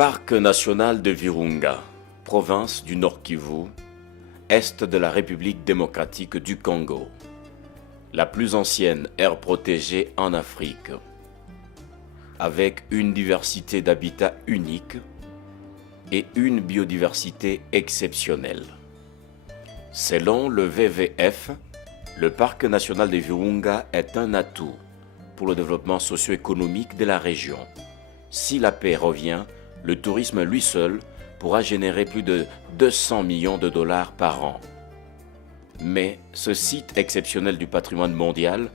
Parc national de Virunga, province du Nord Kivu, est de la République démocratique du Congo, la plus ancienne aire protégée en Afrique, avec une diversité d'habitats unique et une biodiversité exceptionnelle. Selon le WWF, le Parc national de Virunga est un atout pour le développement socio-économique de la région. Si la paix revient, le tourisme lui seul pourra générer plus de 200 millions de dollars par an. Mais ce site exceptionnel du patrimoine mondial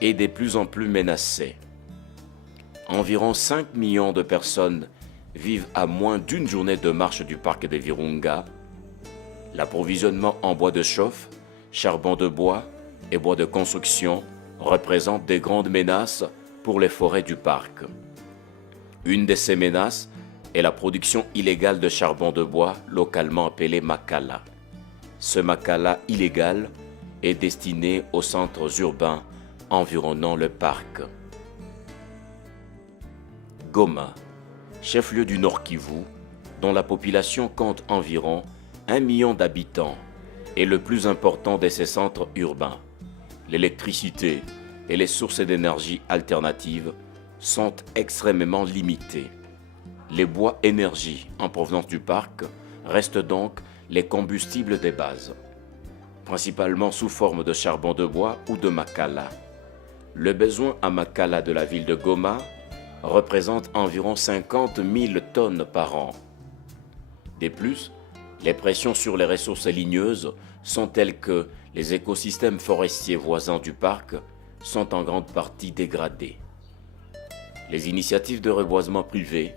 est de plus en plus menacé. Environ 5 millions de personnes vivent à moins d'une journée de marche du parc de Virunga. L'approvisionnement en bois de chauffe, charbon de bois et bois de construction représentent des grandes menaces pour les forêts du parc. Une de ces menaces est la production illégale de charbon de bois, localement appelé makala. Ce makala illégal est destiné aux centres urbains environnant le parc. Goma, chef-lieu du Nord Kivu, dont la population compte environ 1 million d'habitants, est le plus important de ces centres urbains. L'électricité et les sources d'énergie alternatives sont extrêmement limitées. Les bois énergie en provenance du parc restent donc les combustibles de base, principalement sous forme de charbon de bois ou de makala. Le besoin en makala de la ville de Goma représente environ 50 000 tonnes par an. De plus, les pressions sur les ressources ligneuses sont telles que les écosystèmes forestiers voisins du parc sont en grande partie dégradés. Les initiatives de reboisement privées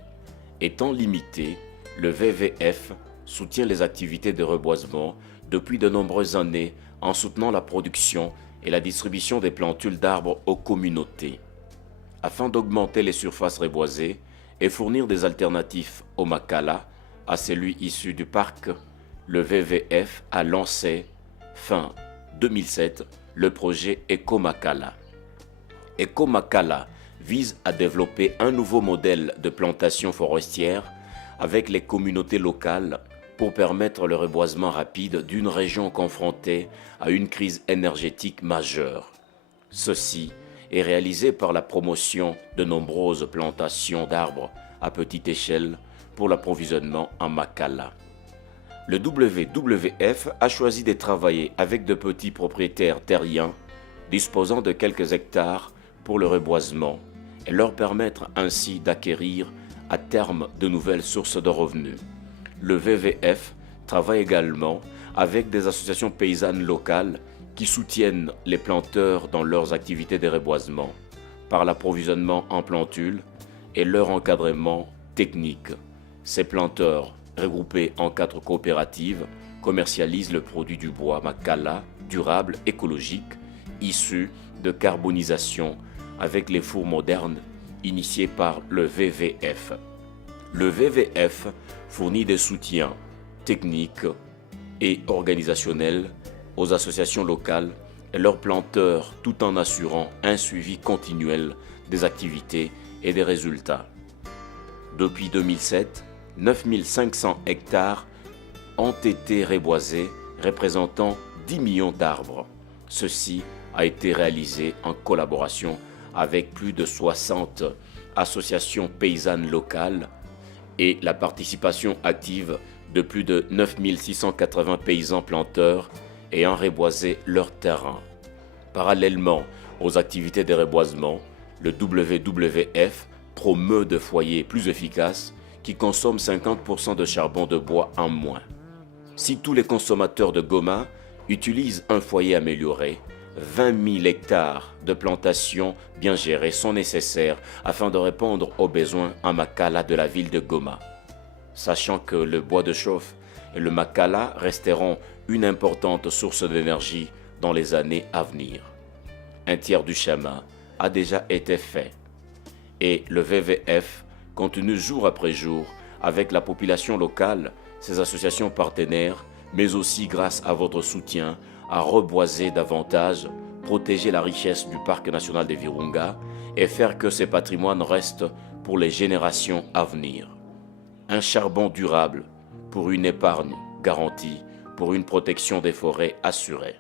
étant limitées, le WWF soutient les activités de reboisement depuis de nombreuses années en soutenant la production et la distribution des plantules d'arbres aux communautés. Afin d'augmenter les surfaces reboisées et fournir des alternatives au makala, à celui issu du parc, le WWF a lancé, fin 2007, le projet Ecomakala. Ecomakala vise à développer un nouveau modèle de plantation forestière avec les communautés locales pour permettre le reboisement rapide d'une région confrontée à une crise énergétique majeure. Ceci est réalisé par la promotion de nombreuses plantations d'arbres à petite échelle pour l'approvisionnement en makala. Le WWF a choisi de travailler avec de petits propriétaires terriens disposant de quelques hectares pour le reboisement et leur permettre ainsi d'acquérir à terme de nouvelles sources de revenus. Le WWF travaille également avec des associations paysannes locales qui soutiennent les planteurs dans leurs activités de reboisement par l'approvisionnement en plantules et leur encadrement technique. Ces planteurs, regroupés en 4 coopératives, commercialisent le produit du bois makala durable écologique issu de carbonisation avec les fours modernes initiés par le WWF. Le WWF fournit des soutiens techniques et organisationnels aux associations locales et leurs planteurs tout en assurant un suivi continuel des activités et des résultats. Depuis 2007, 9500 hectares ont été reboisés, représentant 10 millions d'arbres. Ceci a été réalisé en collaboration avec plus de 60 associations paysannes locales et la participation active de plus de 9680 paysans planteurs ayant reboisé leur terrain. Parallèlement aux activités de reboisement, le WWF promeut des foyers plus efficaces qui consomment 50% de charbon de bois en moins. Si tous les consommateurs de Goma utilisent un foyer amélioré, 20 000 hectares de plantations bien gérées sont nécessaires afin de répondre aux besoins en makala de la ville de Goma. Sachant que le bois de chauffe et le makala resteront une importante source d'énergie dans les années à venir. Un tiers du chemin a déjà été fait et le WWF continue jour après jour avec la population locale, ses associations partenaires, mais aussi grâce à votre soutien, à reboiser davantage, protéger la richesse du parc national de Virunga et faire que ces patrimoines restent pour les générations à venir. un charbon durable pour une épargne garantie, pour une protection des forêts assurée.